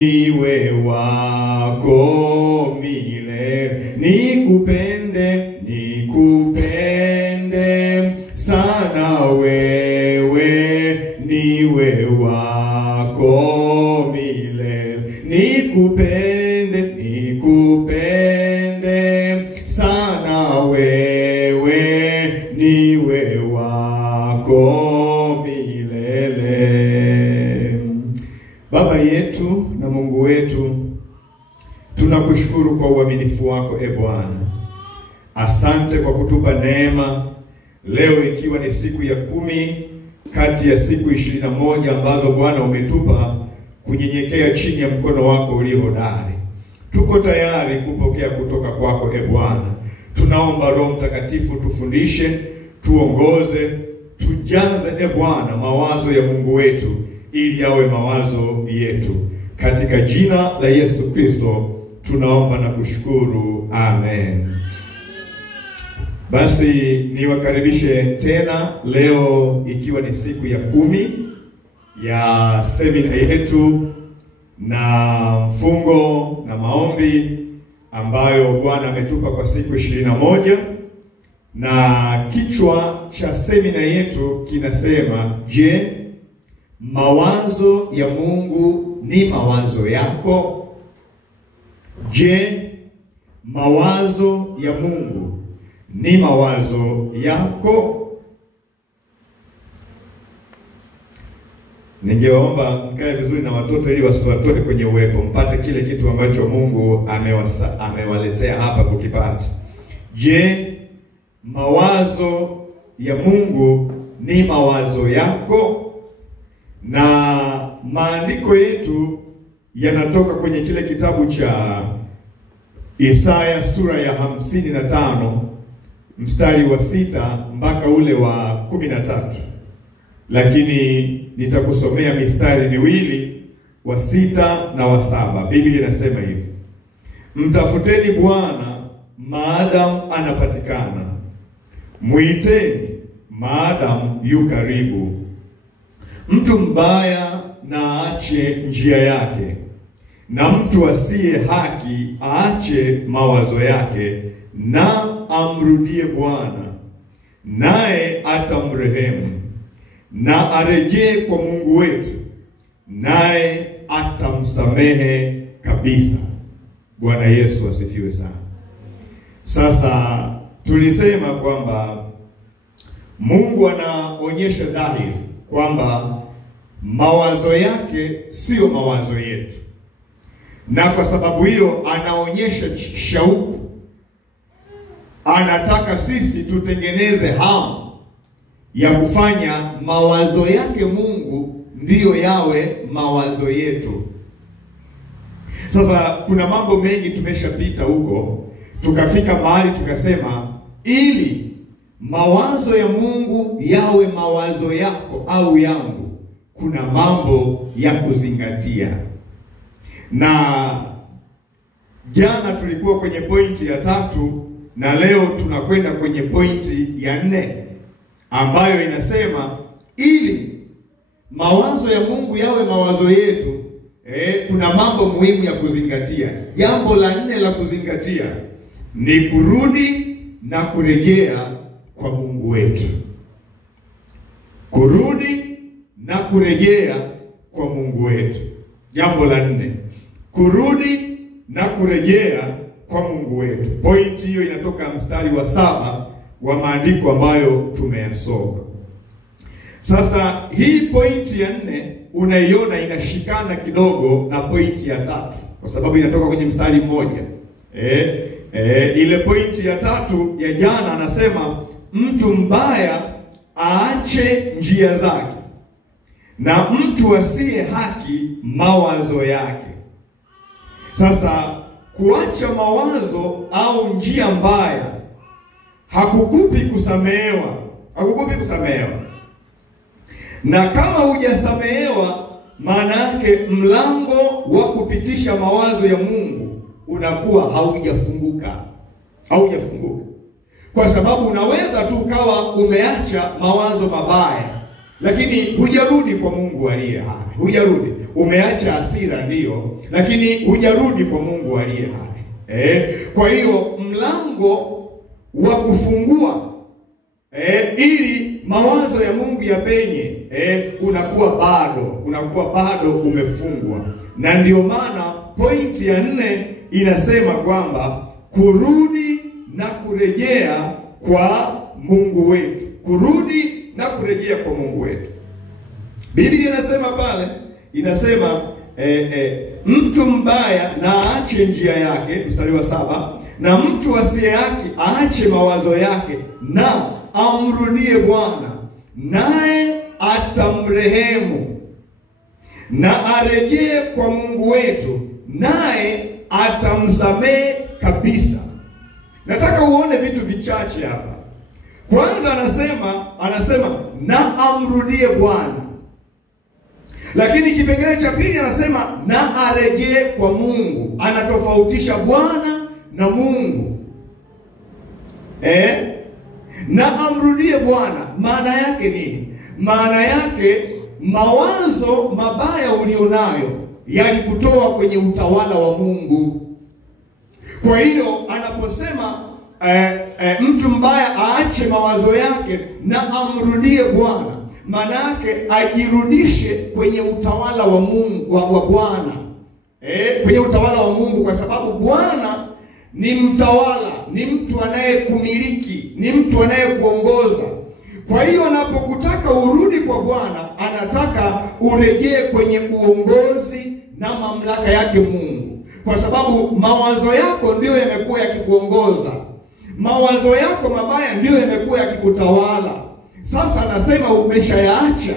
Niwe wako milele, nikupende sana wewe, niwe wako milele, nikupende sana wewe, niwe wako milele. Baba yetu na Mungu wetu, tunakushukuru kwa uaminifu wako Bwana. Asante kwa kutupa neema leo, ikiwa ni siku ya 10 kati ya siku 21 ambazo Bwana umetupa kunyenyekea chini ya mkono wako ulio hodari. Tuko tayari kupokea kutoka kwako Bwana. Tunaomba Roho Mtakatifu tufundishe, tuongoze, tujaze Bwana mawazo ya Mungu wetu ili yawe mawazo yetu. Katika jina la Yesu Kristo tunaomba na kushukuru. Amen. Basi niwakaribishe tena leo, ikiwa ni siku ya 10 ya semina yetu na mfungo na maombi ambayo Bwana ametupa kwa siku 21, na kichwa cha semina yetu kinasema, je, mawazo ya Mungu ni mawazo yako? Je, mawazo ya Mungu ni mawazo yako? Ningeomba mkae vizuri na watoto ili wasiwatoe kwenye uwepo, mpate kile kitu ambacho Mungu amewaletea hapa kukipata. Je, mawazo ya Mungu ni mawazo yako? Na maandiko yetu yanatoka kwenye kile kitabu cha Isaya sura ya 55 mstari wa 6 mpaka ule wa 13. Lakini nitakusomea mistari miwili, wa 6 na wa 7. Biblia inasema hivi: mtafuteni Bwana maadamu anapatikana, muiteni maadamu yu karibu. Mtu mbaya na aache njia yake, na mtu asiye haki aache mawazo yake, na amrudie Bwana, naye atamrehemu, na arejee kwa Mungu wetu, naye atamsamehe kabisa. Bwana Yesu asifiwe sana. Sasa tulisema kwamba Mungu anaonyesha dhahiri kwamba mawazo yake sio mawazo yetu, na kwa sababu hiyo anaonyesha shauku. Anataka sisi tutengeneze hamu ya kufanya mawazo yake Mungu ndiyo yawe mawazo yetu. Sasa kuna mambo mengi tumeshapita huko, tukafika mahali tukasema, ili mawazo ya Mungu yawe mawazo yako au yangu, kuna mambo ya kuzingatia. Na jana tulikuwa kwenye pointi ya 3, na leo tunakwenda kwenye pointi ya 4, ambayo inasema ili mawazo ya Mungu yawe mawazo yetu, kuna mambo muhimu ya kuzingatia. Jambo la 4 la kuzingatia ni kurudi na kurejea kwa Mungu wetu. Kurudi na kurejea kwa Mungu wetu. Jambo la 4, kurudi na kurejea kwa Mungu wetu. Pointi hiyo inatoka mstari wa 7 wa maandiko ambayo tumeyasoma. Sasa hii pointi ya 4 unaiona inashikana kidogo na pointi ya 3, kwa sababu inatoka kwenye mstari mmoja. Ile pointi ya 3 ya jana anasema mtu mbaya aache njia zake, na mtu asiye haki mawazo yake. Sasa kuacha mawazo au njia mbaya hakukupi kusamehewa, na kama hujasamehewa, maana yake mlango wa kupitisha mawazo ya Mungu unakuwa haujafunguka. Kwa sababu unaweza tu ukawa umeacha mawazo mabaya, lakini hujarudi kwa Mungu aliye hai. Hujarudi. umeacha hasira ndio, lakini hujarudi kwa Mungu aliye hai. Kwa hiyo mlango wa kufungua ili mawazo ya Mungu yapenye unakuwa bado umefungwa. Na ndio maana pointi ya 4 inasema kwamba kurudi na kurejea kwa Mungu wetu. Kurudi na kurejea kwa Mungu wetu. Biblia inasema pale, inasema mtu mbaya na aache njia yake, mstari wa 7, na mtu asiye haki aache mawazo yake na amrudie Bwana, naye atamrehemu, na arejee kwa Mungu wetu, naye atamsamehe kabisa. Nataka uone vitu vichache hapa. Kwanza anasema na amrudie Bwana. Lakini kipengele cha pili anasema na arejee kwa Mungu. Anatofautisha Bwana na Mungu. Na amrudie Bwana, maana yake nini? Maana yake mawazo mabaya ulionayo yalikutoa kwenye utawala wa Mungu. Kwa hiyo anaposema mtu mbaya aache mawazo yake na amrudie Bwana, maana yake ajirudishe kwenye utawala wa Mungu, wa Bwana. Kwenye utawala wa Mungu, kwa sababu Bwana ni mtawala, ni mtu anayekumiliki, ni mtu anayekuongoza. Kwa hiyo anapokutaka urudi kwa Bwana, anataka urejee kwenye uongozi na mamlaka yake Mungu. Kwa sababu mawazo yako ndio yamekuwa yakikuongoza. Mawazo yako mabaya ndio yamekuwa yakikutawala. Sasa anasema umeshayaacha.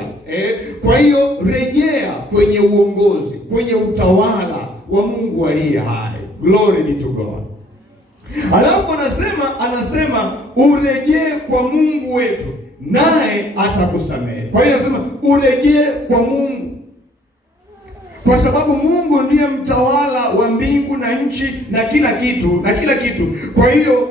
Kwa hiyo rejea kwenye uongozi, kwenye utawala wa Mungu aliye hai. Glory be to God. Alafu anasema urejee kwa Mungu wetu, naye atakusamehe. Kwa hiyo anasema urejee kwa Mungu, kwa sababu Mungu ndiye mtawala wa mbingu na nchi na kila kitu. Kwa hiyo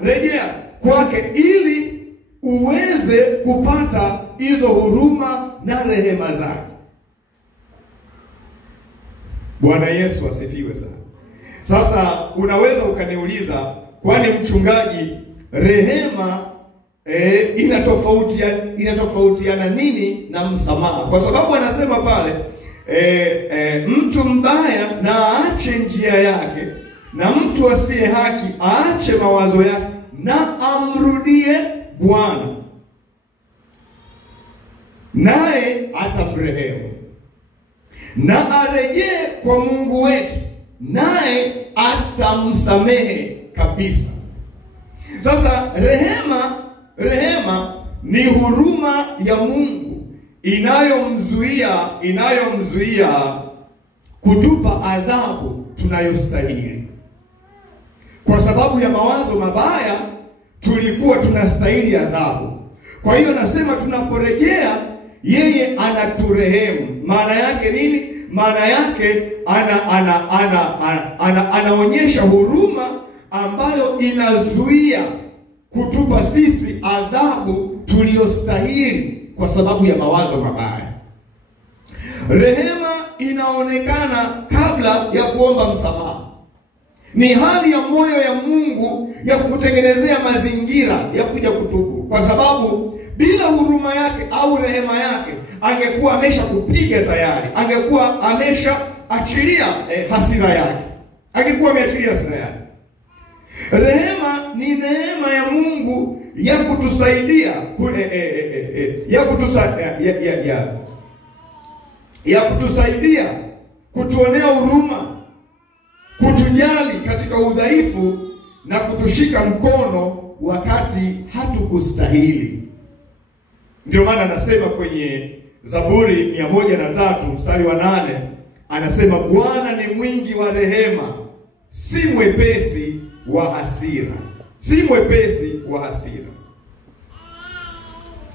rejea kwake ili uweze kupata hizo huruma na rehema zake. Bwana Yesu asifiwe sana. Sasa unaweza ukaniuliza, kwani mchungaji, rehema inatofautiana nini na msamaha? Kwa sababu anasema pale mtu mbaya na aache njia yake, na mtu asiye haki aache mawazo yake na amrudie Bwana, naye atamrehemu, na arejee kwa Mungu wetu, naye atamsamehe kabisa. Sasa rehema ni huruma ya Mungu inayomzuia kutupa adhabu tunayostahili. Kwa sababu ya mawazo mabaya tulikuwa tunastahili adhabu. Kwa hiyo nasema tunaporejea, yeye anaturehemu. Maana yake nini? Maana yake anaonyesha huruma ambayo inazuia kutupa sisi adhabu tuliyostahili kwa sababu ya mawazo mabaya. Rehema inaonekana kabla ya kuomba msamaha. Ni hali ya moyo ya Mungu ya kutengenezea mazingira ya kuja kutubu, kwa sababu bila huruma yake au rehema yake angekuwa amesha kupiga tayari, angekuwa amesha achilia hasira yake, angekuwa ameachilia hasira yake. Rehema ni neema ya Mungu ya kutusaidia kutusaidia, kutuonea huruma, kutujali katika udhaifu na kutushika mkono wakati hatukustahili. Ndio maana anasema kwenye Zaburi 103 mstari wa 8, anasema Bwana ni mwingi wa rehema, si mwepesi wa hasira. Si mwepesi wa hasira.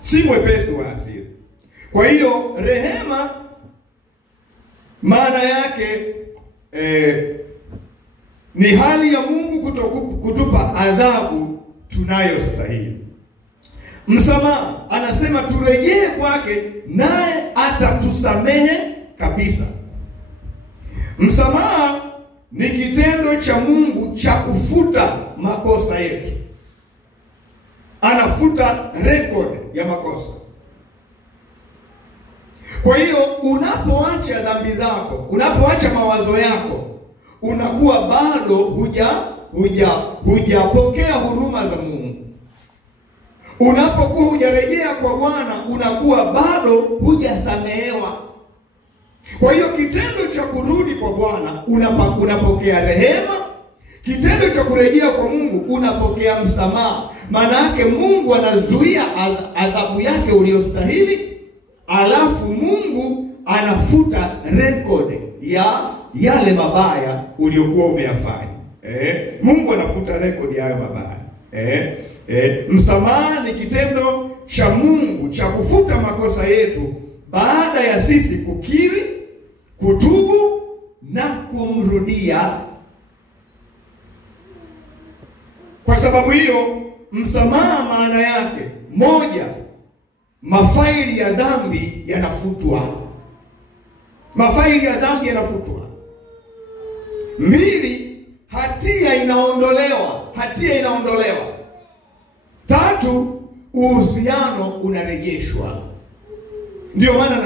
Si mwepesi wa hasira. Kwa hiyo rehema maana yake ni hali ya Mungu kutupa adhabu tunayostahili. Msamaha, anasema turejee kwake, naye atatusamehe kabisa. Msamaha ni kitendo cha Mungu cha kufuta makosa yetu. Anafuta record ya makosa. Kwa hiyo unapoacha dhambi zako, unapoacha mawazo yako, unakuwa bado hujapokea huruma za Mungu. Unapokuwa hujarejea kwa Bwana, unakuwa bado hujasamehewa. Kwa hiyo kitendo cha kurudi kwa Bwana unapokea rehema. Kitendo cha kurejea kwa Mungu unapokea msamaha. Maana yake Mungu anazuia adhabu yake uliyostahili, alafu Mungu anafuta record ya yale mabaya uliokuwa umeyafanya. Mungu anafuta record ya hayo mabaya. Msamaha ni kitendo cha Mungu cha kufuta makosa yetu baada ya sisi kukiri, kutubu na kumrudia. Kwa sababu hiyo, msamaha maana yake, moja, mafaili ya dhambi yanafutwa. Mafaili ya dhambi yanafutwa. Mbili, hatia inaondolewa. Hatia inaondolewa. Tatu, uhusiano unarejeshwa. Ndio maana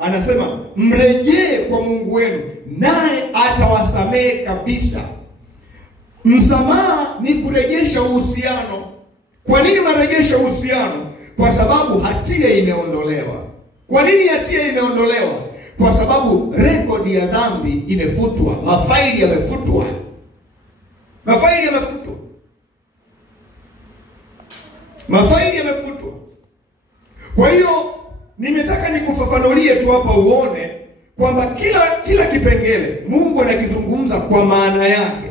anasema mrejee kwa Mungu wenu naye atawasamehe kabisa. Msamaha ni kurejesha uhusiano. Kwa nini unarejesha uhusiano? Kwa sababu hatia imeondolewa. Kwa nini hatia imeondolewa? Kwa sababu rekodi ya dhambi imefutwa. Mafaili yamefutwa. Mafaili yamefutwa. Mafaili yamefutwa. Kwa hiyo nimetaka nikufafanulie tu hapa uone kwamba kila kipengele Mungu anakizungumza kwa maana yake.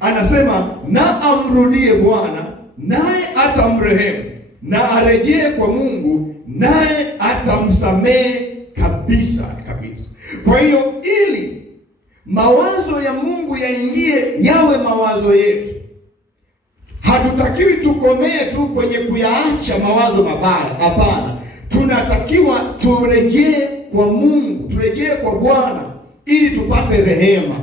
Anasema na amrudie Bwana naye atamrehemu, na arejee kwa Mungu naye atamsamehe kabisa kabisa. Kwa hiyo ili mawazo ya Mungu yaingie yawe mawazo yetu, hatutakiwi tukomee tu kwenye kuyaacha mawazo mabaya. Hapana, tunatakiwa turejee kwa Mungu, turejee kwa Bwana ili tupate rehema.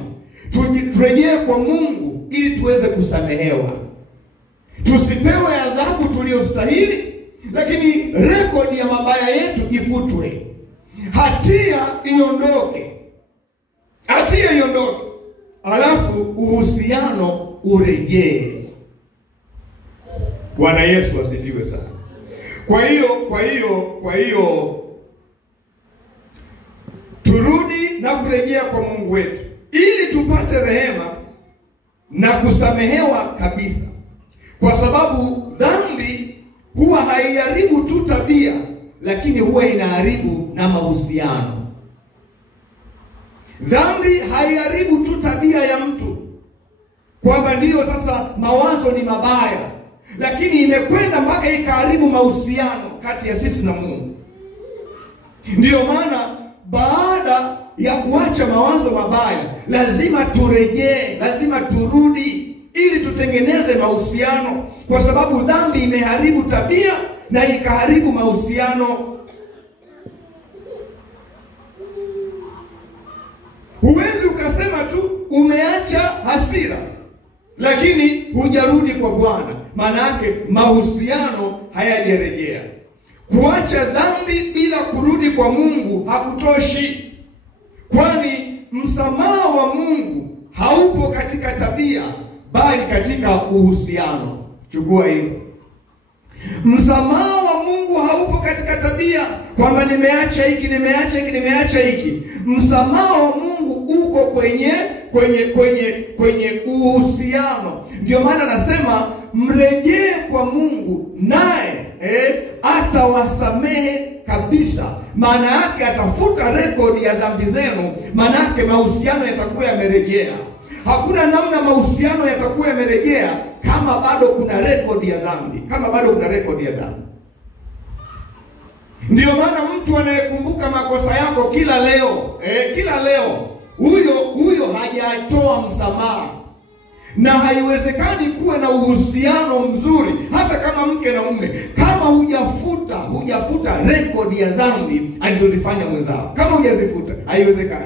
Turejee kwa Mungu ili tuweze kusamehewa. Tusipewe adhabu tuliyostahili, lakini rekodi ya mabaya yetu ifutwe. Hatia iondoke. Hatia iondoke. Alafu uhusiano urejee. Bwana Yesu asifiwe sana. Kwa hiyo turudi na kurejea kwa Mungu wetu ili tupate rehema na kusamehewa kabisa. Kwa sababu dhambi huwa haiharibu tu tabia, lakini huwa inaharibu na mahusiano. Dhambi haiharibu tu tabia ya mtu, kwamba ndiyo sasa mawazo ni mabaya, lakini imekwenda mpaka ikaharibu mahusiano kati ya sisi na Mungu. Ndiyo maana baada ya kuacha mawazo mabaya, lazima turejee, lazima turudi ili tutengeneze mahusiano, kwa sababu dhambi imeharibu tabia na ikaharibu mahusiano. Huwezi ukasema tu umeacha hasira lakini hujarudi kwa Bwana. Maana yake mahusiano hayajarejea. Kuacha dhambi bila kurudi kwa Mungu hakutoshi, kwani msamaha wa Mungu haupo katika tabia bali katika uhusiano. Chukua hilo. Msamaha wa Mungu haupo katika tabia, kwamba nimeacha hiki, nimeacha hiki, nimeacha hiki. Msamaha wa Mungu uko kwenye uhusiano. Ndio maana anasema mrejee kwa Mungu naye atawasamehe kabisa. Maana yake atafuta rekodi ya dhambi zenu. Maana yake mahusiano yatakuwa yamerejea. Hakuna namna mahusiano yatakuwa yamerejea kama bado kuna rekodi ya dhambi. Kama bado kuna rekodi ya dhambi. Ndio maana mtu anayekumbuka makosa yako kila leo, huyo hajatoa msamaha. Na haiwezekani kuwe na uhusiano mzuri hata kama mke na mume kama hujafuta rekodi ya dhambi alizozifanya mwenzao. Kama hujazifuta, haiwezekani.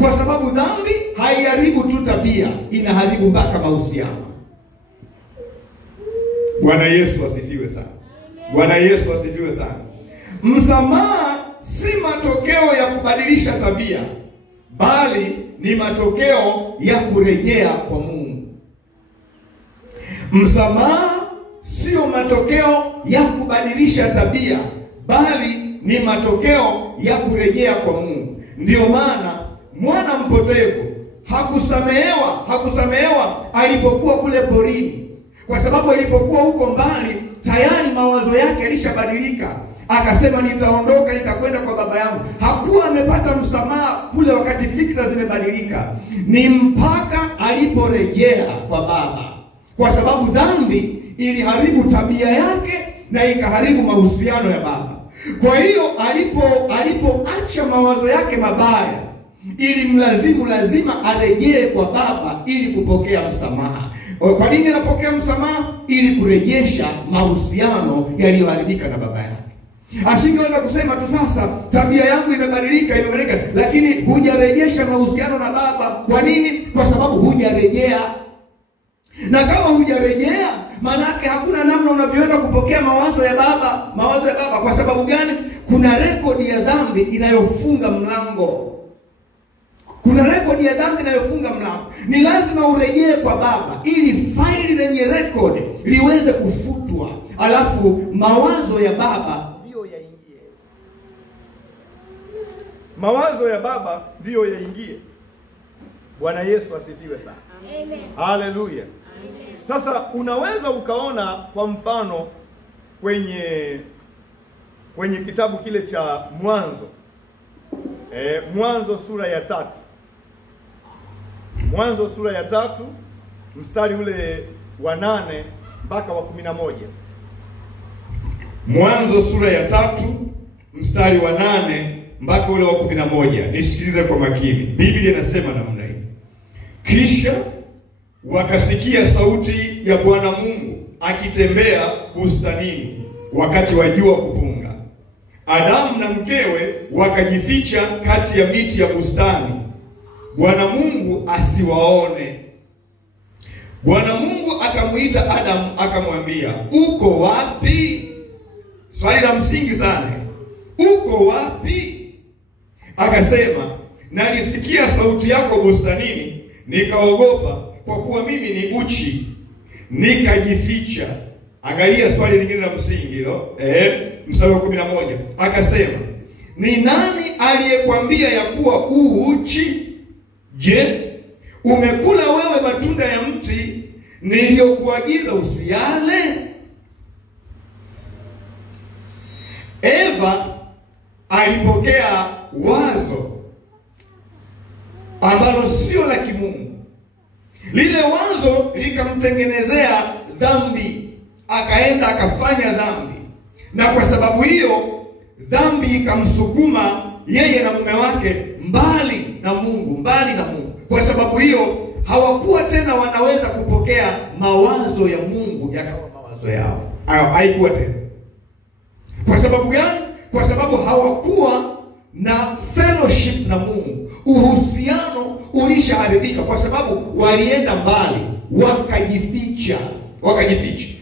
Kwa sababu dhambi haiharibu tu tabia, inaharibu mpaka mahusiano. Bwana Yesu asifiwe sana. Bwana Yesu asifiwe sana. Msamaha si matokeo ya kubadilisha tabia, bali ni matokeo ya kurejea kwa Mungu. Msamaha sio matokeo ya kubadilisha tabia, bali ni matokeo ya kurejea kwa Mungu. Ndiyo maana mwana mpotevu hakusamehewa alipokuwa kule porini, kwa sababu alipokuwa huko mbali tayari mawazo yake yalishabadilika. Akasema nitaondoka, nitakwenda kwa baba yangu. Hakuwa amepata msamaha kule wakati fikra zimebadilika. Ni mpaka aliporejea kwa baba, kwa sababu dhambi iliharibu tabia yake na ikaharibu mahusiano ya baba. Kwa hiyo alipoacha mawazo yake mabaya, ili lazima arejee kwa baba ili kupokea msamaha. Kwa nini anapokea msamaha? Ili kurejesha mahusiano yaliyoharibika na baba yake. Asingeweza kusema tu sasa tabia yangu imebadilika, lakini hujarejesha mahusiano na baba. Kwa nini? Kwa sababu hujarejea. Na kama hujarejea, maana yake hakuna namna unavyoweza kupokea mawazo ya baba. Kwa sababu gani? Kuna rekodi ya dhambi inayofunga mlango. Ni lazima urejee kwa baba ili faili lenye rekodi liweze kufutwa, alafu mawazo ya baba ndiyo yaingie. Bwana Yesu asifiwe sana. Amen. Haleluya. Amen. Sasa unaweza ukaona kwa mfano kwenye kitabu kile cha Mwanzo. Mwanzo sura ya 3. Mwanzo sura ya 3 mstari ule wa 8 mpaka wa 11. Mwanzo sura ya 3 mstari wa 8 mpaka ule wa 11. Nisikilize kwa makini. Biblia inasema namna hii: kisha wakasikia sauti ya Bwana Mungu akitembea bustanini wakati wa jua kupunga. Adamu na mkewe wakajificha kati ya miti ya bustani, Bwana Mungu asiwaone. Bwana Mungu akamuita Adamu akamwambia, uko wapi? Swali la msingi sana. Uko wapi? Akasema, nalisikia sauti yako bustanini, nikaogopa kwa kuwa mimi ni uchi, nikajificha. Angalia swali lingine la msingi hilo. Mstari wa 11. Akasema, ni nani aliyekwambia ya kuwa uchi? Je, umekula wewe matunda ya mti niliyokuagiza usiale? Eva alipokea wazo ambalo sio la kimungu. Lile wazo likamtengenezea dhambi, akaenda akafanya dhambi, na kwa sababu hiyo dhambi ikamsukuma yeye na mume wake mbali na Mungu. Kwa sababu hiyo hawakuwa tena wanaweza kupokea mawazo ya Mungu yakawa mawazo yao. Haikuwa tena. Kwa sababu gani? Kwa sababu hawakuwa na fellowship na Mungu. Uhusiano ulishaharibika kwa sababu walienda mbali, wakajificha.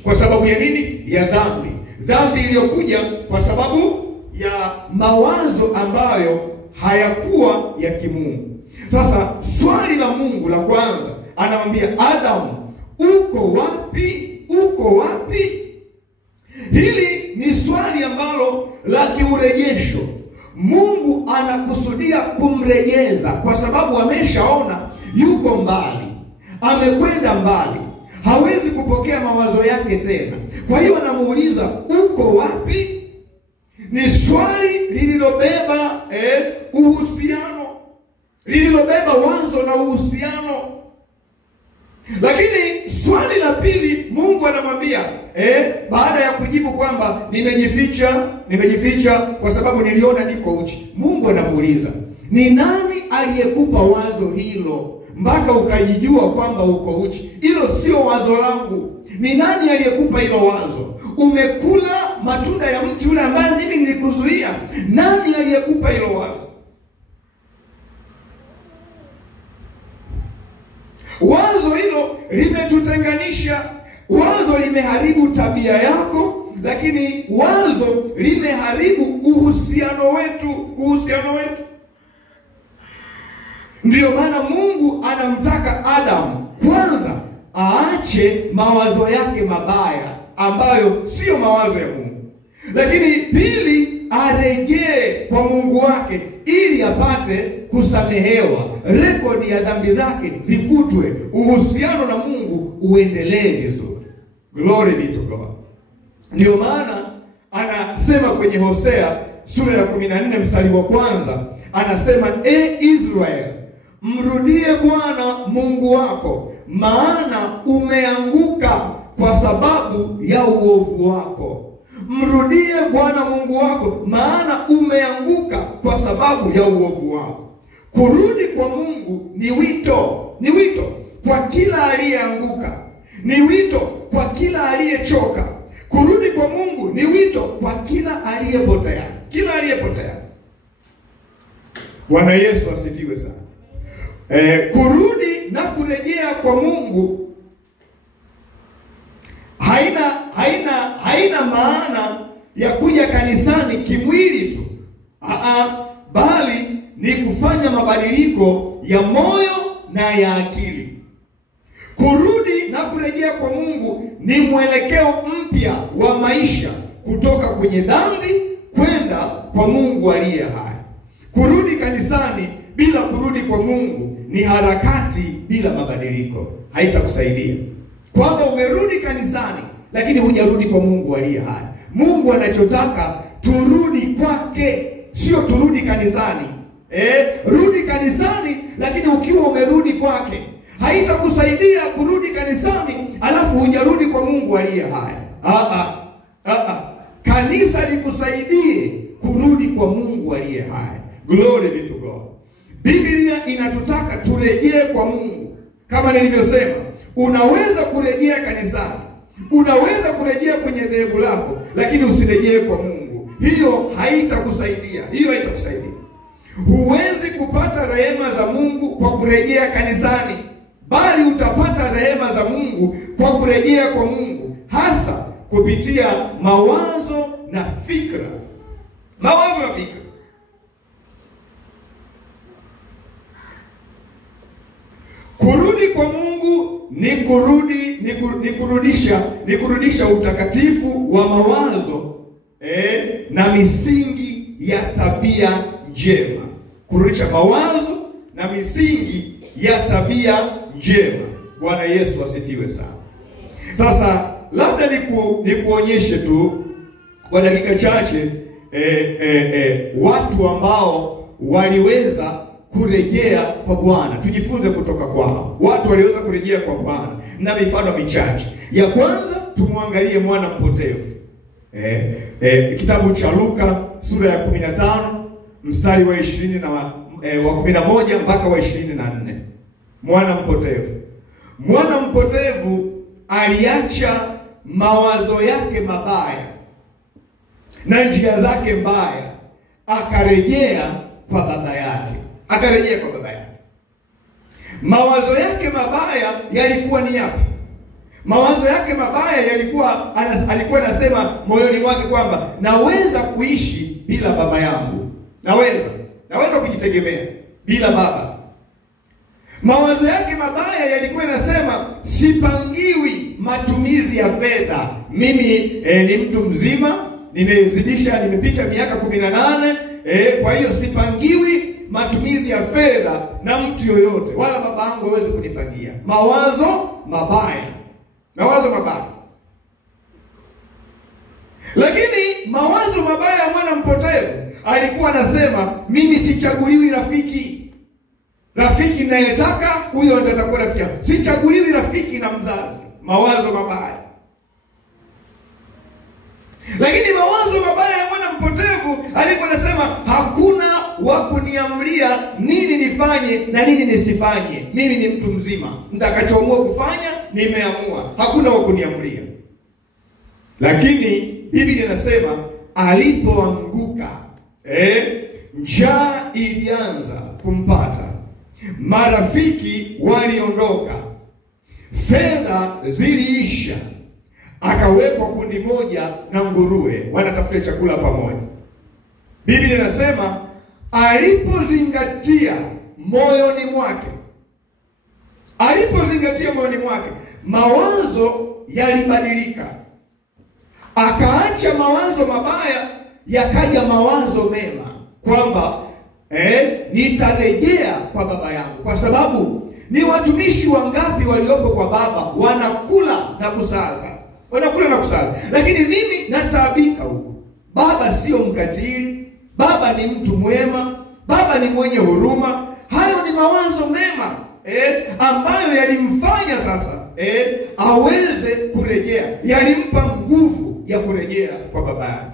Kwa sababu ya nini? Ya dhambi. Dhambi iliyokuja kwa sababu ya mawazo ambayo hayakuwa ya kimungu. Sasa swali la Mungu la kwanza, anamwambia Adamu, uko wapi? Uko wapi? Hili ni swali ambalo la kiurejesho. Mungu anakusudia kumrejeza kwa sababu ameshaona yuko mbali, amekwenda mbali, hawezi kupokea mawazo yake tena. Kwa hiyo anamuuliza uko wapi? Ni swali lililobeba uhusiano, lililobeba wazo la uhusiano. Lakini swali la pili, Mungu anamwambia baada ya kujibu kwamba nimejificha kwa sababu niliona niko uchi, Mungu anamuuliza, ni nani aliyekupa wazo hilo? mpaka ukajijua kwamba uko uchi. Hilo sio wazo langu. Ni nani aliyekupa hilo wazo? Umekula matunda ya mti ule ambaye mimi nilikuzuia. Nani aliyekupa hilo wazo? Wazo hilo limetutenganisha. Wazo limeharibu tabia yako, lakini wazo limeharibu uhusiano wetu. Ndiyo maana Mungu anamtaka Adamu kwanza aache mawazo yake mabaya ambayo sio mawazo ya Mungu. Lakini pili, arejee kwa Mungu wake ili apate kusamehewa, rekodi ya dhambi zake zifutwe, uhusiano na Mungu uendelee vizuri. Glory be to God. Ndio maana anasema kwenye Hosea sura ya 14 mstari wa kwanza, anasema Israel, mrudie Bwana Mungu wako, maana umeanguka kwa sababu ya uovu wako. Mrudie Bwana Mungu wako, maana umeanguka kwa sababu ya uovu wako. Kurudi kwa Mungu ni wito. Ni wito kwa kila aliyeanguka. Ni wito kwa kila aliyechoka. Kurudi kwa Mungu ni wito kwa kila aliyepotea. Kila aliyepotea. Bwana Yesu asifiwe sana. Kurudi na kurejea kwa Mungu haina maana ya kuja kanisani kimwili tu. Bali ni kufanya mabadiliko ya moyo na ya akili. Kurudi na kurejea kwa Mungu ni mwelekeo mpya wa maisha, kutoka kwenye dhambi kwenda kwa Mungu aliye hai. Kurudi kanisani bila kurudi kwa Mungu ni harakati bila mabadiliko. Haitakusaidia. Kwamba umerudi kanisani lakini hujarudi kwa Mungu aliye hai. Mungu anachotaka turudi kwake, sio turudi kanisani. Rudi kanisani lakini ukiwa umerudi kwake. Haitakusaidia kurudi kanisani alafu hujarudi kwa Mungu aliye hai. Kanisa likusaidie kurudi kwa Mungu aliye hai. Glory be to God. Biblia inatutaka turejee kwa Mungu. Kama nilivyosema, unaweza kurejea kanisani, unaweza kurejea kwenye dhehebu lako, lakini usirejee kwa Mungu. Hiyo haitakusaidia. Huwezi kupata rehema za Mungu kwa kurejea kanisani, bali utapata rehema za Mungu kwa kurejea kwa Mungu, hasa kupitia mawazo na fikra. Kurudi kwa Mungu ni kurudisha utakatifu wa mawazo na misingi ya tabia njema. Kurudisha mawazo na misingi ya tabia njema. Bwana Yesu asifiwe sana. Sasa labda nikuonyeshe tu kwa dakika chache watu ambao waliweza kurejea kwa Bwana. Tujifunze kutoka kwao. Watu waliweza kurejea kwa Bwana na mifano michache. Ya kwanza tumwangalie mwana mpotevu. Kitabu cha Luka sura ya 15 mstari wa 20 na wa 11 mpaka wa 24. Mwana mpotevu aliacha mawazo yake mabaya na njia zake mbaya, akarejea kwa baba yake. Mawazo yake mabaya yalikuwa ni yapi? Mawazo yake mabaya alikuwa anasema moyoni mwake kwamba naweza kuishi bila baba yangu. Naweza kujitegemea bila baba. Mawazo yake mabaya yalikuwa yanasema sipangiwi matumizi ya fedha. Mimi ni mtu mzima, nimepita miaka 18, kwa hiyo sipangiwi matumizi ya fedha na mtu yoyote, wala baba yangu hawezi kunipangia. Mawazo mabaya. Lakini mawazo mabaya ya mwana mpotevu alikuwa anasema mimi sichaguliwi rafiki ninayetaka huyo ndiye atakuwa rafiki yangu. Sichaguliwi rafiki na mzazi. Mawazo mabaya. Lakini mawazo mabaya ya mwana mpotevu alikuwa anasema hakuna wa kuniamria nini nifanye na nini nisifanye. Mimi ni mtu mzima, nitakachoamua kufanya nimeamua, hakuna wa kuniamria. Lakini Biblia inasema alipoanguka, njaa ilianza kumpata, marafiki waliondoka, fedha ziliisha, akawekwa kundi moja na nguruwe wanatafuta chakula pamoja. Biblia inasema alipozingatia moyoni mwake, mawazo yalibadilika, akaacha mawazo mabaya, yakaja mawazo mema, kwamba nitarejea kwa baba yangu. Kwa sababu ni watumishi wangapi waliopo kwa baba wanakula na kusaza, lakini mimi nataabika huko. Baba sio mkatili, baba ni mtu mwema, baba ni mwenye huruma. Hayo ni mawazo mema ambayo yalimfanya sasa aweze kurejea, yalimpa nguvu ya kurejea kwa baba yake.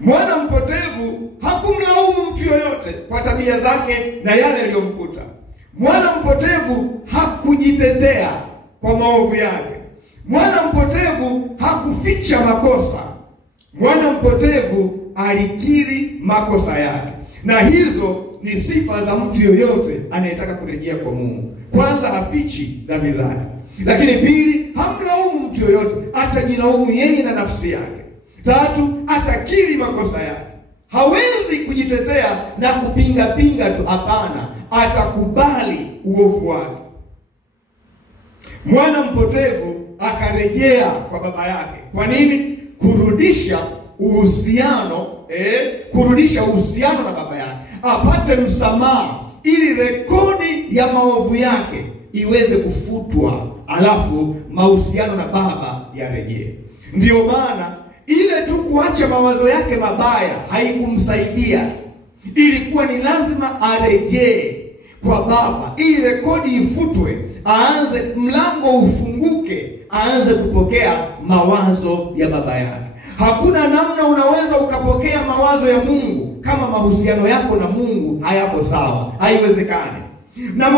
Mwana mpotevu hakumlaumu mtu yoyote kwa tabia zake na yale yaliyomkuta. Mwana mpotevu hakujitetea kwa maovu yake. Mwana mpotevu hakuficha makosa. Mwana mpotevu alikiri makosa yake. Na hizo ni sifa za mtu yoyote anayetaka kurejea kwa Mungu. Kwanza, hafichi dhambi zake. Lakini pili, hamlaumu mtu yoyote, atajilaumu yeye na nafsi yake. Tatu, atakiri makosa yake. Hawezi kujitetea na kupinga tu, hapana, atakubali uovu wake. Mwana mpotevu akarejea kwa baba yake. Kwa nini? Kurudisha uhusiano na baba yake, apate msamaha, ili rekodi ya maovu yake iweze kufutwa, alafu mahusiano na baba yarejee. Ndio maana ile tu kuacha mawazo yake mabaya haikumsaidia. Ilikuwa ni lazima arejee kwa baba ili rekodi ifutwe, aanze, mlango ufunguke, aanze kupokea mawazo ya baba yake. Hakuna namna unaweza ukapokea mawazo ya Mungu kama mahusiano yako na Mungu hayako sawa. Haiwezekani. Na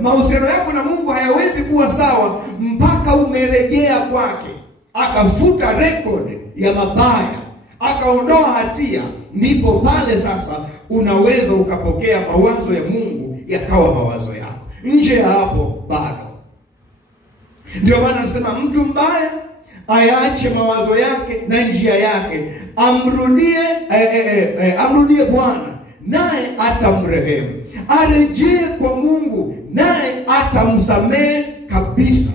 mahusiano yako na Mungu hayawezi kuwa sawa mpaka umerejea kwake, akafuta rekodi ya mabaya, akaondoa hatia. Ndipo pale sasa unaweza ukapokea mawazo ya Mungu yakawa mawazo yako. Nje ya hapo bado. Ndio maana nasema mtu mbaya ayaache mawazo yake na njia yake, amrudie Bwana naye atamrehemu. Arejee kwa Mungu naye atamsamehe kabisa.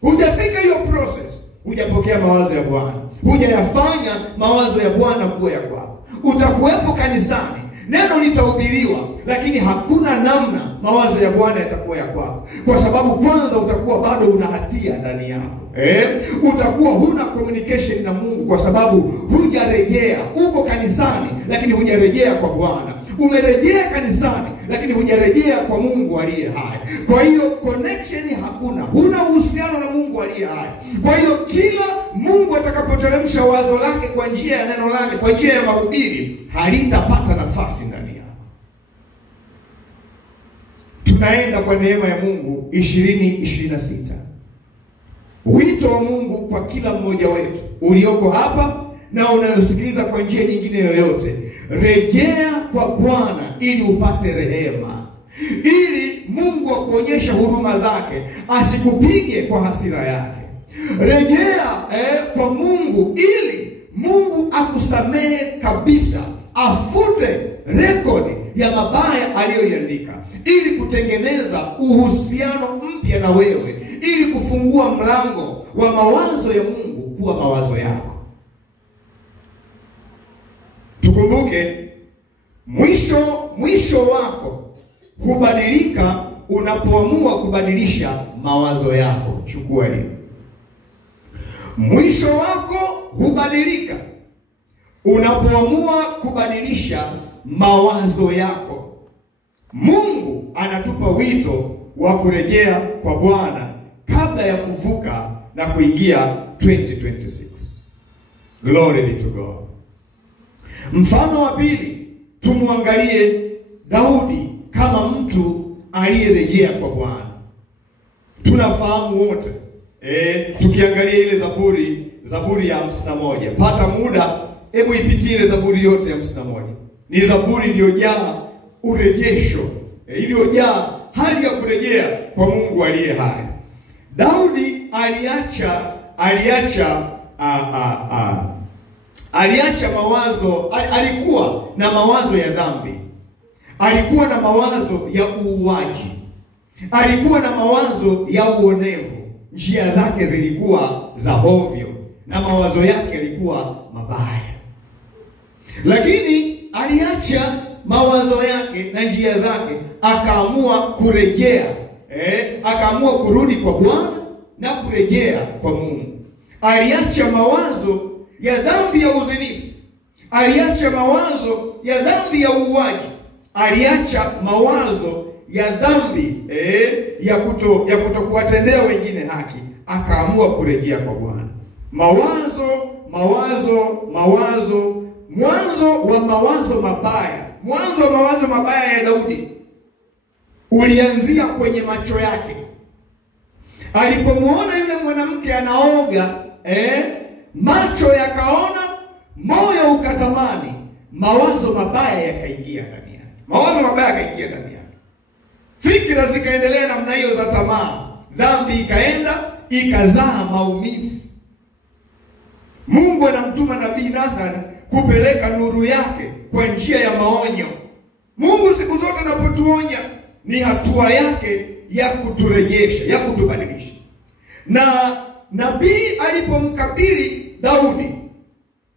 Hujafika hiyo process, hujapokea mawazo ya Bwana, hujayafanya mawazo ya Bwana kuwa ya kwako. Utakuwepo kanisani, neno litahubiriwa, lakini hakuna namna mawazo ya Bwana yatakuwa ya kwako. Kwa sababu kwanza utakuwa bado una hatia ndani yako. Utakuwa huna communication na Mungu kwa sababu hujarejea. Uko kanisani lakini hujarejea kwa Bwana. Umerejea kanisani lakini hujarejea kwa Mungu aliye hai. Kwa hiyo connection hakuna. Huna uhusiano na Mungu aliye hai. Kwa hiyo kila Mungu atakapoteremsha wazo lake kwa njia ya neno lake, kwa njia ya mahubiri, halitapata nafasi ndani yako. Tunaenda kwa neema ya Mungu 2026. Wito wa Mungu kwa kila mmoja wetu ulioko hapa na unayosikiliza kwa njia nyingine yoyote, rejea kwa Bwana ili upate rehema, ili Mungu akuonyeshe huruma zake, asikupige kwa hasira yake. Rejea kwa Mungu ili Mungu akusamehe kabisa, afute rekodi ya mabaya aliyoiandika, ili kutengeneza uhusiano mpya na wewe, ili kufungua mlango wa mawazo ya Mungu kuwa mawazo yako. Tukumbuke mwisho wako hubadilika unapoamua kubadilisha mawazo yako. Chukua hiyo. Mwisho wako hubadilika unapoamua kubadilisha mawazo yako. Mungu anatupa wito wa kurejea kwa Bwana kabla ya kuvuka na kuingia 2026. Glory be to God. Mfano wa pili tumwangalie Daudi kama mtu aliyerejea kwa Bwana. Tunafahamu wote tukiangalia ile Zaburi ya 51. Pata muda, hebu ipitie ile Zaburi yote ya 51. Ni Zaburi iliyojaa urejesho, iliyojaa hali ya kurejea kwa Mungu aliye hai. Daudi aliacha mawazo, alikuwa na mawazo ya dhambi. Alikuwa na mawazo ya uuaji. Alikuwa na mawazo ya uonevu. Njia zake zilikuwa za ovyo na mawazo yake yalikuwa mabaya. Lakini aliacha mawazo yake na njia zake, akaamua kurejea. Akaamua kurudi kwa Bwana na kurejea kwa Mungu. Aliacha mawazo ya dhambi ya uzinifu. Aliacha mawazo ya dhambi ya uuaji. Aliacha mawazo ya dhambi ya kutokuwatendea wengine haki. Akaamua kurejea kwa Bwana. Mwanzo wa mawazo mabaya ya Daudi ulianzia kwenye macho yake. Alipomuona yule mwanamke anaoga, macho yakaona, moyo ukatamani, mawazo mabaya yakaingia ndani yake. Fikra zikaendelea namna hiyo za tamaa. Dhambi ikaenda ikazaa maumivu. Mungu anamtuma nabii Nathan kupeleka nuru yake kwa njia ya maonyo. Mungu siku zote anapotuonya ni hatua yake ya kuturejesha, ya kutubadilisha. Na nabii alipomkabili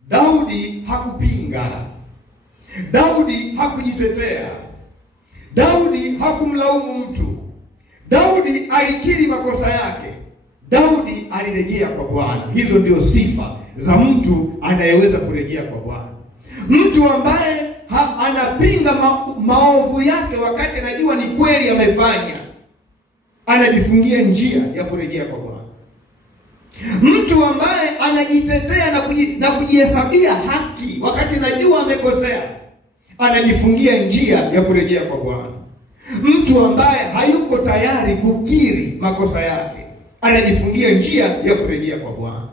Daudi hakupinga. Daudi hakujitetea. Daudi hakumlaumu mtu. Daudi alikiri makosa yake. Daudi alirejea kwa Bwana. Hizo ndio sifa za mtu anayeweza kurejea kwa Bwana. Mtu ambaye anapinga maovu yake wakati anajua ni kweli amefanya, anajifungia njia ya kurejea kwa Bwana. Mtu ambaye anajitetea na kujihesabia haki wakati anajua amekosea, anajifungia njia ya kurejea kwa Bwana. Mtu ambaye hayuko tayari kukiri makosa yake, anajifungia njia ya kurejea kwa Bwana.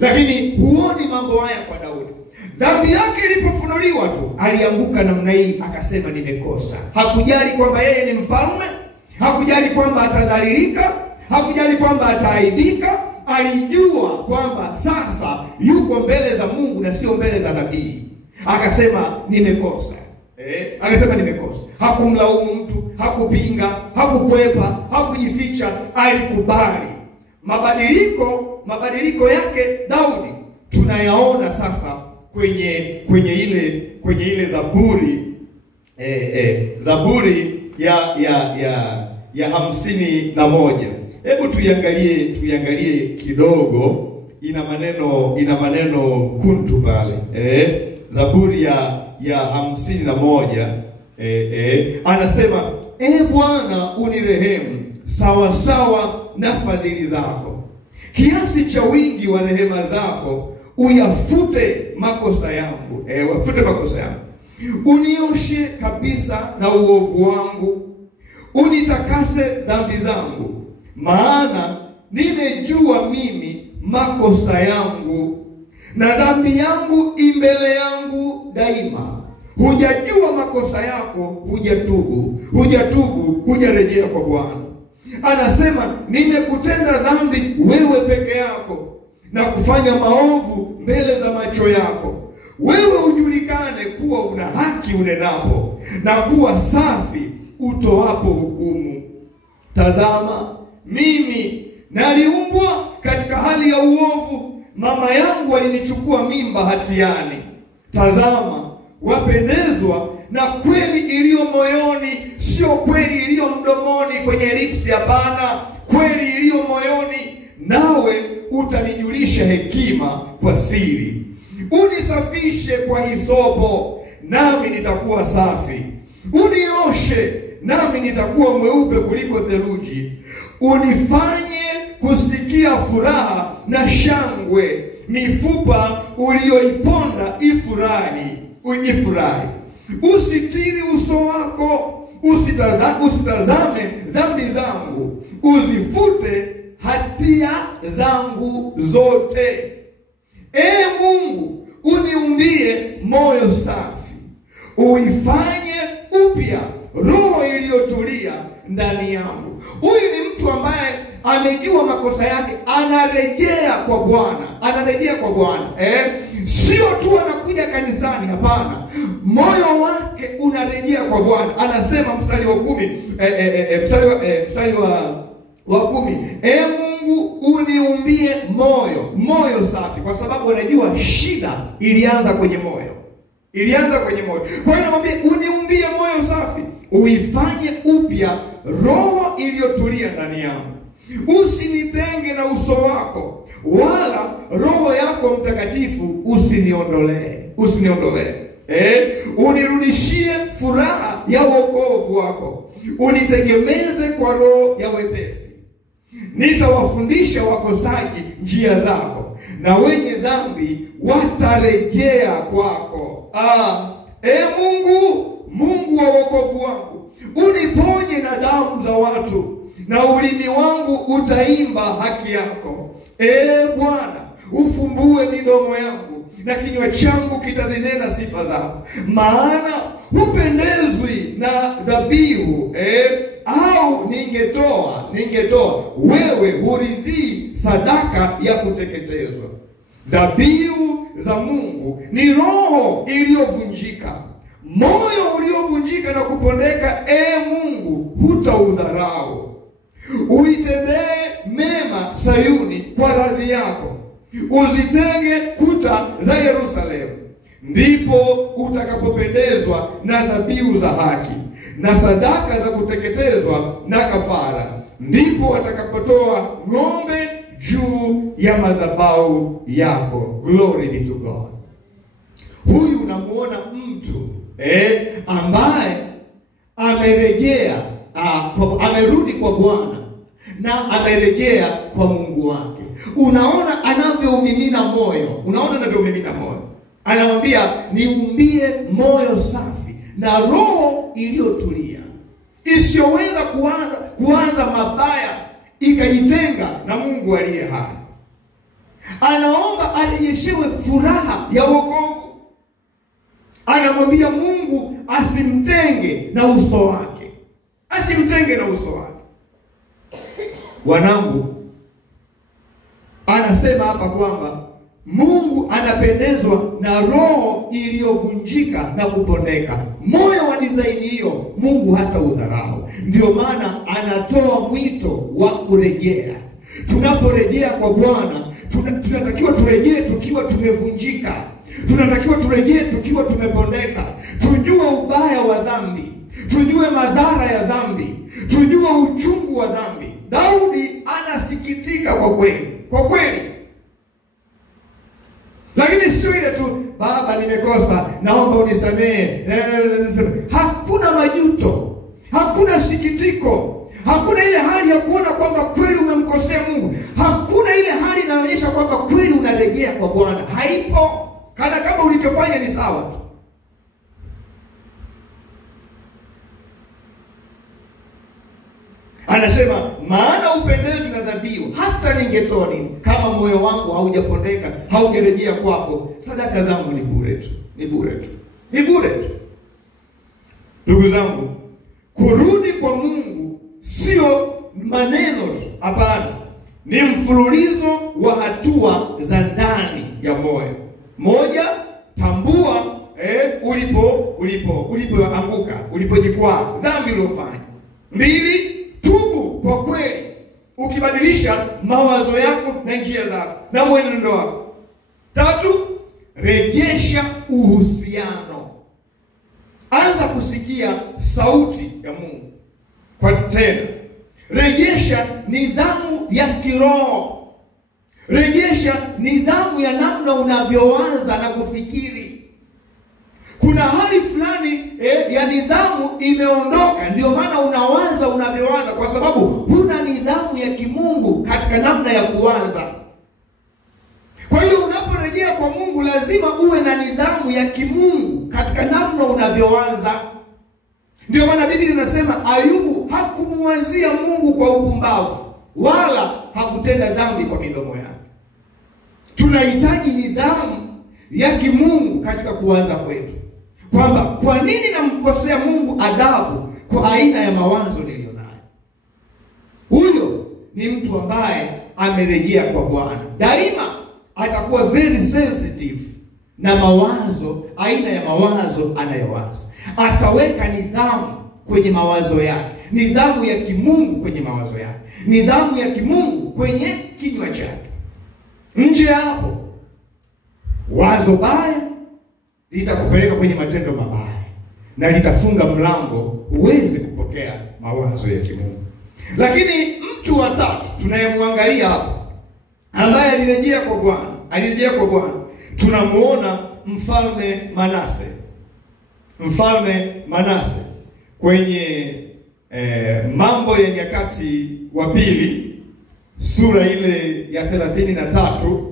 Lakini huoni mambo haya kwa Daudi. Dhambi yake ilipofunuliwa tu, alianguka namna hii, akasema nimekosa. Hakujali kwamba yeye ni mfalme, hakujali kwamba atadhalilika, hakujali kwamba ataaibika. Alijua kwamba sasa yuko mbele za Mungu na sio mbele za nabii. Akasema nimekosa. Akasema nimekosa. Hakumlaumu mtu, hakupinga, hakukwepa, hakujificha, alikubali. Mabadiliko yake Daudi tunayaona sasa kwenye ile Zaburi ya 51. Hebu tuiangalie kidogo. Ina maneno kuntu pale. Zaburi ya 51. Anasema, Bwana unirehemu sawa sawa na fadhili zako. Kiasi cha wingi wa rehema zako uyafute makosa yangu. Wafute makosa yangu. Unioshe kabisa na uovu wangu. Unitakase dhambi zangu. Maana nimejua mimi makosa yangu, na dhambi yangu imbele yangu daima. Hujajua makosa yako, hujatubu, hujarejea kwa Bwana. Anasema nimekutenda dhambi wewe peke yako, na kufanya maovu mbele za macho yako. Wewe ujulikane kuwa una haki unenapo, na kuwa safi utoapo hukumu. Tazama, mimi naliumbwa katika hali ya uovu, mama yangu alinichukua mimba hatiani. Tazama, wapendezwa na kweli iliyo moyoni, sio kweli iliyo mdomoni kwenye lips, hapana, kweli iliyo moyoni. Nawe utanijulisha hekima kwa siri. Unisafishe kwa hisopo, nami nitakuwa safi. Unioshe, nami nitakuwa mweupe kuliko theluji. Unifanye kusikia furaha na shangwe, mifupa ulioiponda ifurahi. ujifurahi. Usitiri uso wako, usitazame dhambi zangu, uzifute hatia zangu zote. Mungu, uniumbie moyo safi, uifanye upya roho iliyotulia ndani yangu. Huyu ni mtu ambaye amejua makosa yake, anarejea kwa Bwana, anarejea kwa Bwana. Sio tu anakuja kanisani, hapana. Moyo wake unarejea kwa Bwana. Anasema mstari wa 10, mstari wa 10, Mungu, uniumbie moyo safi, kwa sababu anajua shida ilianza kwenye moyo. Kwa hiyo anamwambia uniumbie moyo safi, uifanye upya roho iliyotulia ndani yangu. Usinitenge na uso wako, wala Roho yako Mtakatifu usiniondolee. Unirudishie furaha ya wokovu wako, unitegemeze kwa roho ya wepesi. Nitawafundisha wakosaji njia zako, na wenye dhambi watarejea kwako. Mungu wa wokovu wangu, uniponye na damu za watu, na ulimi wangu utaimba haki yako. Bwana, ufumbue midomo yangu, na kinywa changu kitazinena sifa zako. Maana hupendezwi na dhabihu, au ningetoa. Wewe huridhii sadaka ya kuteketezwa. Dhabihu za Mungu ni roho iliyovunjika, moyo uliovunjika na kupondeka. Mungu, hutaudharau. Uitendee mema Sayuni kwa radhi yako, uzitenge kuta za Yerusalemu. Ndipo utakapopendezwa na dhabihu za haki, na sadaka za kuteketezwa na kafara. Ndipo watakapotoa ng'ombe juu ya madhabahu yako. Glory be to God. Huyu unamuona mtu ambaye amerejea, amerudi kwa Bwana na amerejea kwa Mungu wake. Unaona anavyoumimina moyo, anamwambia niumbie moyo safi na roho iliyotulia, isiyoweza kuanza mabaya ikajitenga na Mungu aliye hai. Anaomba arejeshewe furaha ya wokovu. Anamwambia Mungu asimtenge na uso wake, Wanangu, anasema hapa kwamba Mungu anapendezwa na roho iliyovunjika na kupondeka. Moyo wa design hiyo Mungu hata udharau. Ndio maana anatoa mwito wa kurejea. Tunaporejea kwa Bwana, tunatakiwa turejee tukiwa tumevunjika. Tunatakiwa turejee tukiwa tumepondeka. Tujue ubaya wa dhambi, tujue madhara ya dhambi, tujue uchungu wa dhambi. Daudi anasikitika kwa kweli. Lakini sio ile tu, Baba nimekosa, naomba unisamehe. Hakuna majuto, hakuna sikitiko, hakuna ile hali ya kuona kwamba kweli umemkosea Mungu. Hakuna ile hali inaonyesha kwamba kweli unarejea kwa Bwana. Haipo. Kana kama ulichofanya ni sawa tu. Anasema maana upendezwi na dhabihu, hata ningetoa nini kama moyo wangu haujapondeka, haujarejea kwako. Sadaka zangu ni bure tu. Ndugu zangu, kurudi kwa Mungu sio maneno tu, hapana. Ni mfululizo wa hatua za ndani ya moyo. Moja, tambua ulipoanguka, ulipojikwaa, dhambi uliyofanya. Mbili, tubu kwa kweli, ukibadilisha mawazo yako na njia zako na mwenendo wako. Tatu, rejesha uhusiano. Anza kusikia sauti ya Mungu kwa tena. Rejesha nidhamu ya kiroho. Rejesha nidhamu ya namna unavyoanza na kufikiri. Kuna hali fulani ya nidhamu imeondoka, ndio maana unaanza unavyoanza, kwa sababu huna nidhamu ya kimungu katika namna ya kuanza. Kwa hiyo unaporejea kwa Mungu lazima uwe na nidhamu ya kimungu katika namna unavyoanza. Ndio maana Biblia inasema Ayubu hakumuanzia Mungu kwa upumbavu, wala hakutenda dhambi kwa midomo yake. Tunahitaji nidhamu ya kimungu katika kuanza kwetu, kwamba kwa nini namkosea Mungu adabu kwa aina ya mawazo nilionayo. Huyo ni mtu ambaye amerejea kwa Bwana. Daima atakuwa very sensitive na mawazo, aina ya mawazo anayowaza. Ataweka nidhamu kwenye mawazo yake, nidhamu ya kimungu kwenye mawazo yake, nidhamu ya kimungu kwenye kinywa chake. Nje hapo, wazo baya litakupeleka kwenye matendo mabaya na litafunga mlango uweze kupokea mawazo ya kimungu. Lakini mtu wa tatu tunayemwangalia hapo, ambaye alirejea kwa Bwana, tunamuona mfalme Manase. Mfalme Manase kwenye Mambo ya Nyakati wa Pili sura ile ya 33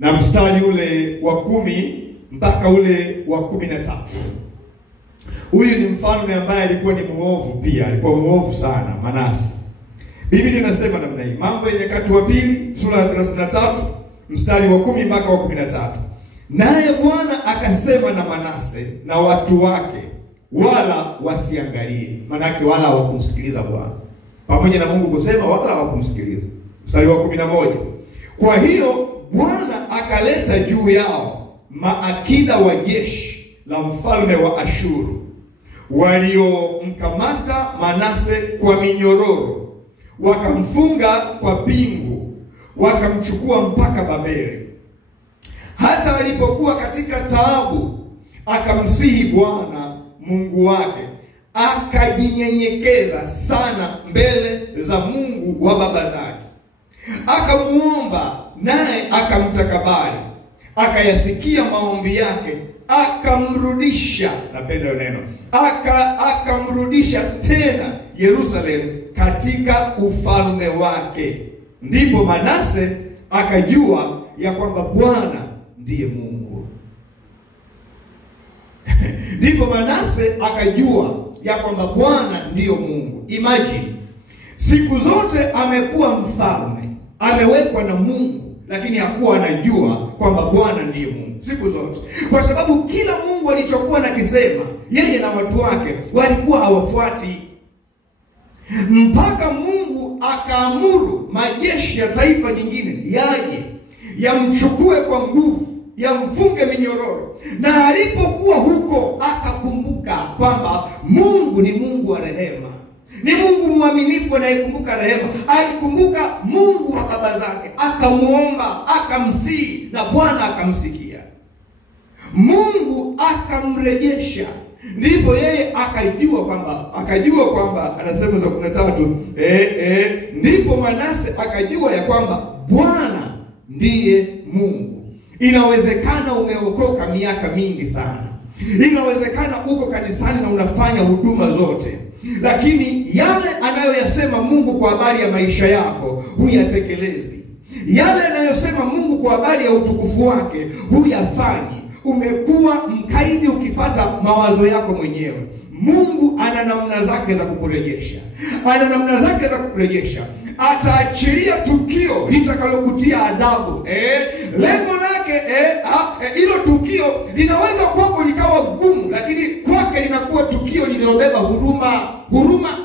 na mstari ule wa 10 mpaka ule wa 13. Huyu ni mfalme ambaye alikuwa ni muovu pia, alikuwa muovu sana, Manase. Biblia inasema namna hii, Mambo ya Nyakati wa Pili sura ya 33 mstari wa 10 mpaka wa 13. Naye Bwana akasema na Manase na watu wake, wala wasiangalie. Manake wala hawakumsikiliza Bwana. Pamoja na Mungu kusema, wala hawakumsikiliza. Mstari wa 11. Kwa hiyo Bwana akaleta juu yao maakida wa jeshi la mfalme wa Ashuru, waliomkamata Manase kwa minyororo, wakamfunga kwa pingu, wakamchukua mpaka Babeli. Hata alipokuwa katika taabu, akamsihi Bwana Mungu wake, akajinyenyekeza sana mbele za Mungu wa baba zake. Akamuomba, naye akamtakabali, akayasikia maombi yake, akamrudisha, napenda neno, akamrudisha tena Yerusalemu katika ufalme wake. Ndipo Manase akajua ya kwamba Bwana ndiye Mungu. Ndipo Manase akajua ya kwamba Bwana ndiyo Mungu. Imagine, siku zote amekuwa mfalme, amewekwa na Mungu, lakini hakuwa anajua kwamba Bwana ndiye Mungu siku zote. Kwa sababu kila Mungu alichokuwa nakisema, yeye na watu wake walikuwa hawafuati. Mpaka Mungu akaamuru majeshi ya taifa nyingine yaje, yamchukue kwa nguvu, yamfunge minyororo. Na alipokuwa huko akakumbuka kwamba Mungu ni Mungu wa rehema, ni Mungu mwaminifu anayekumbuka rehema. Alikumbuka Mungu wa baba zake, akamuomba, akamsihi, na Bwana akamsikia. Mungu akamrejesha. Ndipo yeye akajua kwamba anasema za 13, ndipo Manase akajua ya kwamba Bwana ndiye Mungu. Inawezekana umeokoka miaka mingi sana, inawezekana uko kanisani na unafanya huduma zote, lakini yale anayoyasema Mungu kwa habari ya maisha yako huyatekelezi. Yale anayosema Mungu kwa habari ya utukufu wake huyafanyi. Umekuwa mkaidi ukipata mawazo yako mwenyewe. Mungu ana namna zake za kukurejesha. Ataachilia tukio litakalokutia adabu. Lengo lake hilo tukio linaweza kwako likawa gumu, lakini kwake linakuwa tukio lililobeba huruma.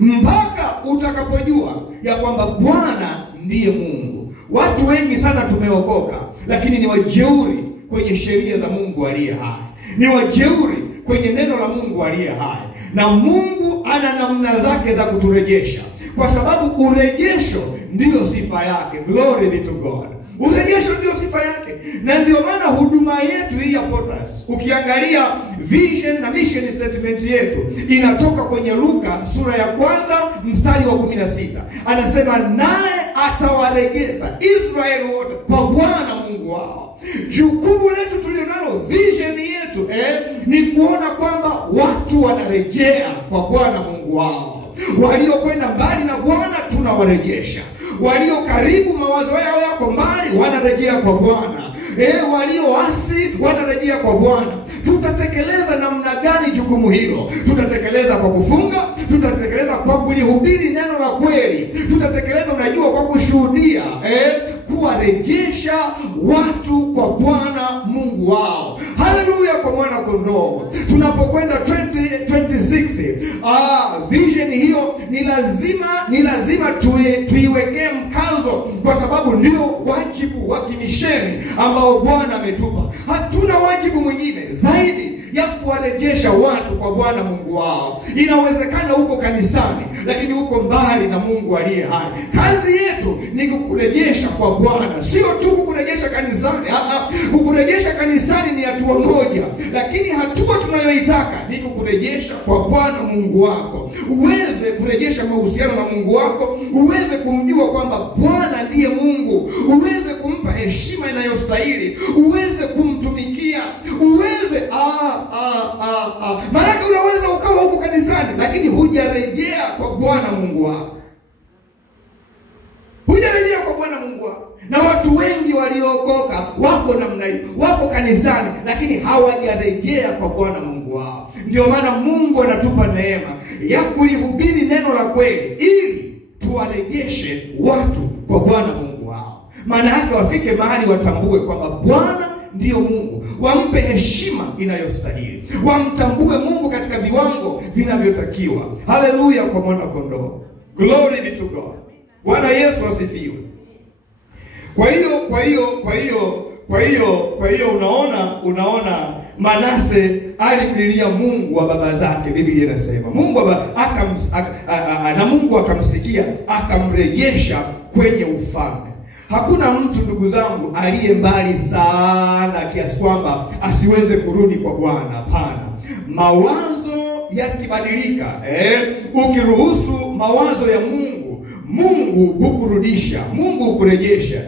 Mpaka utakapojua ya kwamba Bwana ndiye Mungu. Watu wengi sana tumeokoka, lakini ni wajeuri kwenye sheria za Mungu aliye hai. Ni wajeuri kwenye neno la Mungu aliye hai. Na Mungu ana namna zake za kuturejesha, kwa sababu urejesho ndio sifa yake. Glory be to God. Urejesho ndio sifa yake. Na ndio maana huduma yetu hii ya Potters, ukiangalia vision na mission statement yetu, inatoka kwenye Luka sura ya 1 mstari wa 16. Anasema naye atawarejesha Israeli wote kwa Bwana Mungu wao. Jukumu letu tulionalo, vision yetu ni kuona kwamba watu wanarejea kwa Bwana Mungu wao. Waliokwenda mbali na Bwana tunawarejesha. Walio karibu mawazo yao yako mbali, wanarejea kwa Bwana. Walioasi wanarejea kwa Bwana. Tutatekeleza namna gani jukumu hilo? Tutatekeleza kwa kufunga, tutatekeleza kwa kulihubiri neno la kweli, tutatekeleza unajua kwa kushuhudia, kuwarejesha watu kwa Bwana Mungu wao. Haleluya kwa mwana kondoo. Tunapokwenda 2026, vision hiyo ni lazima tuiwekee mkazo, kwa sababu ndio wajibu wa kimisheni ambao Bwana ametupa. Hatuna wajibu mwingine zaidi ya kuwarejesha watu kwa Bwana Mungu wao. Inawezekana uko kanisani, lakini uko mbali na Mungu aliye hai. Kazi yetu ni kukurejesha kwa Bwana, sio tu kukurejesha kanisani. Kukurejesha kanisani ni hatua moja, lakini hatua tunayoitaka ni kukurejesha kwa Bwana Mungu wako, uweze kurejesha mahusiano na Mungu wako, uweze kumjua kwamba Bwana ndiye Mungu, uweze kumpa heshima inayostahili, uweze kumtumikia, uweze maana unaweza ukawa huko kanisani lakini hujarejea kwa Bwana Mungu wako. Hujarejea kwa Bwana Mungu wako. Na watu wengi waliookoka wako namna hiyo, wako kanisani lakini hawajarejea kwa Bwana Mungu wao. Ndio maana Mungu anatupa neema ya kulihubiri neno la kweli ili tuwarejeshe watu kwa Bwana Mungu wao. Maana yake wafike mahali watambue kwamba Bwana ndiyo Mungu, wampe heshima inayostahili, wamtambue Mungu katika viwango vinavyotakiwa. Haleluya kwa mwana kondoo. Glory be to God. Bwana Yesu asifiwe. Kwa hiyo unaona Manase alimlilia Mungu wa baba zake. Biblia inasema Mungu akamsikia, akamrejesha kwenye ufalme. Hakuna mtu ndugu zangu aliye mbali sana kiasi kwamba asiweze kurudi kwa Bwana. Hapana. Mawazo yakibadilika, ukiruhusu mawazo ya Mungu hukurudisha, Mungu hukurejesha,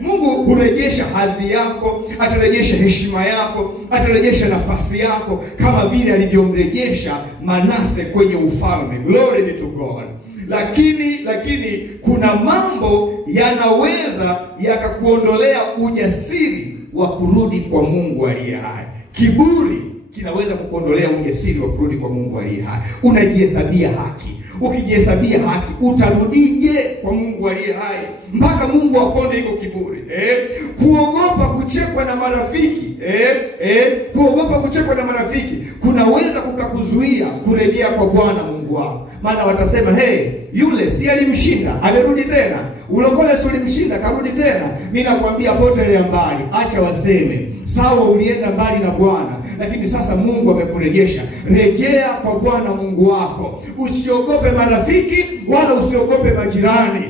Mungu hurejesha hadhi yako, atarejesha heshima yako, atarejesha nafasi yako kama vile alivyomrejesha Manase kwenye ufalme. Glory be to God. Lakini kuna mambo yanaweza yakakuondolea ujasiri wa kurudi kwa Mungu aliye hai. Kiburi kinaweza kukuondolea ujasiri wa kurudi kwa Mungu aliye hai. Unajihesabia haki. Ukijihesabia haki, utarudije kwa Mungu aliye hai? Mpaka Mungu aponde iko kiburi. Kuogopa kuchekwa na marafiki, kuogopa kuchekwa na marafiki kunaweza kukakuzuia kurejea kwa Bwana Mungu wako. Maana watasema, yule si alimshinda, amerudi tena. Ulokole si ulimshinda, karudi tena. Mimi nakwambia potelea mbali, acha waseme. Sawa, ulienda mbali na Bwana, lakini sasa Mungu amekurejesha. Rejea kwa Bwana Mungu wako. Usiogope marafiki wala usiogope majirani.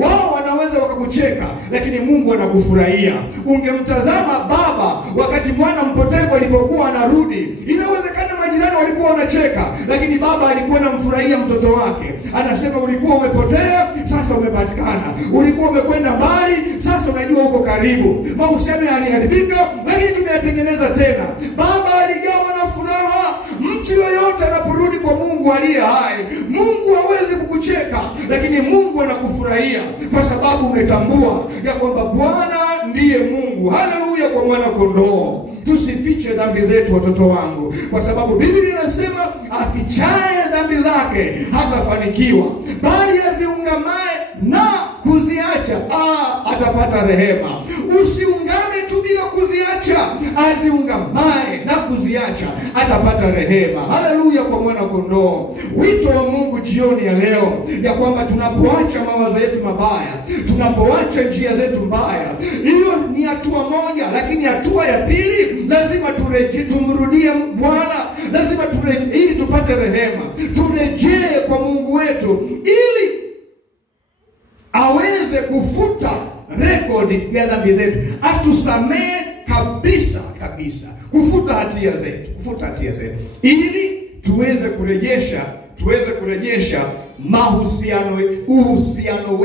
Wao wanaweza wakakucheka, lakini Mungu anakufurahia. Ungemtazama baba wakati mwana mpotevu alipokuwa anarudi. Inawezekana majirani walikuwa wanacheka, lakini baba alikuwa anamfurahia mtoto wake. Anasema, ulikuwa umepotea, sasa umepatikana. Ulikuwa umekwenda mbali, sasa unajua uko karibu. Mahusiano yaliharibika, lakini tumeyatengeneza tena. Baba alijawa na furaha. Mtu yoyote anaporudi kwa Mungu aliye hai, Mungu hawezi kukucheka, lakini Mungu anakufurahia kwa sababu umetambua ya kwamba Bwana ndiye Mungu. Haleluya kwa mwana kondoo. Tusifiche dhambi zetu watoto wangu, kwa sababu Biblia inasema afichaye dhambi zake hatafanikiwa, bali aziungamaye na kuziacha atapata rehema. Usiungame tu bila kuziacha, aziungamaye na kuziacha atapata rehema. Haleluya kwa mwana kondoo. Wito wa Mungu jioni ya leo ya kwamba tunapoacha mawazo yetu mabaya, tunapoacha njia zetu mbaya, hiyo ni hatua moja, lakini hatua ya pili lazima tumrudie Bwana. Lazima ili tupate rehema, turejee kwa Mungu wetu ili aweze kufuta rekodi ya dhambi zetu, atusamee kabisa, kufuta hatia zetu ili tuweze kurejesha uhusiano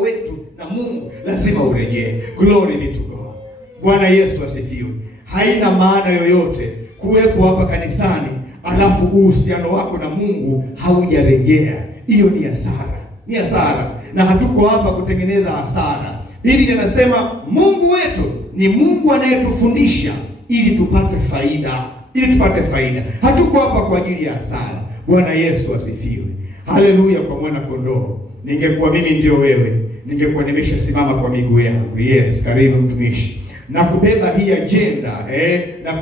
wetu na Mungu. Lazima urejee. Glory be to God. Bwana Yesu asifiwe. Haina maana yoyote kuwepo hapa kanisani alafu uhusiano wako na Mungu haujarejea. Hiyo ni hasara. ni hasara, na hatuko hapa kutengeneza hasara. Biblia inasema Mungu wetu ni Mungu anayetufundisha ili tupate faida. Hatuko hapa kwa ajili ya hasara. Bwana Yesu asifiwe. Haleluya kwa mwana kondoo. Ningekuwa mimi ndio wewe, ningekuwa nimeshasimama kwa miguu yangu. Yes, karibu mtumishi. Na kubeba hii agenda na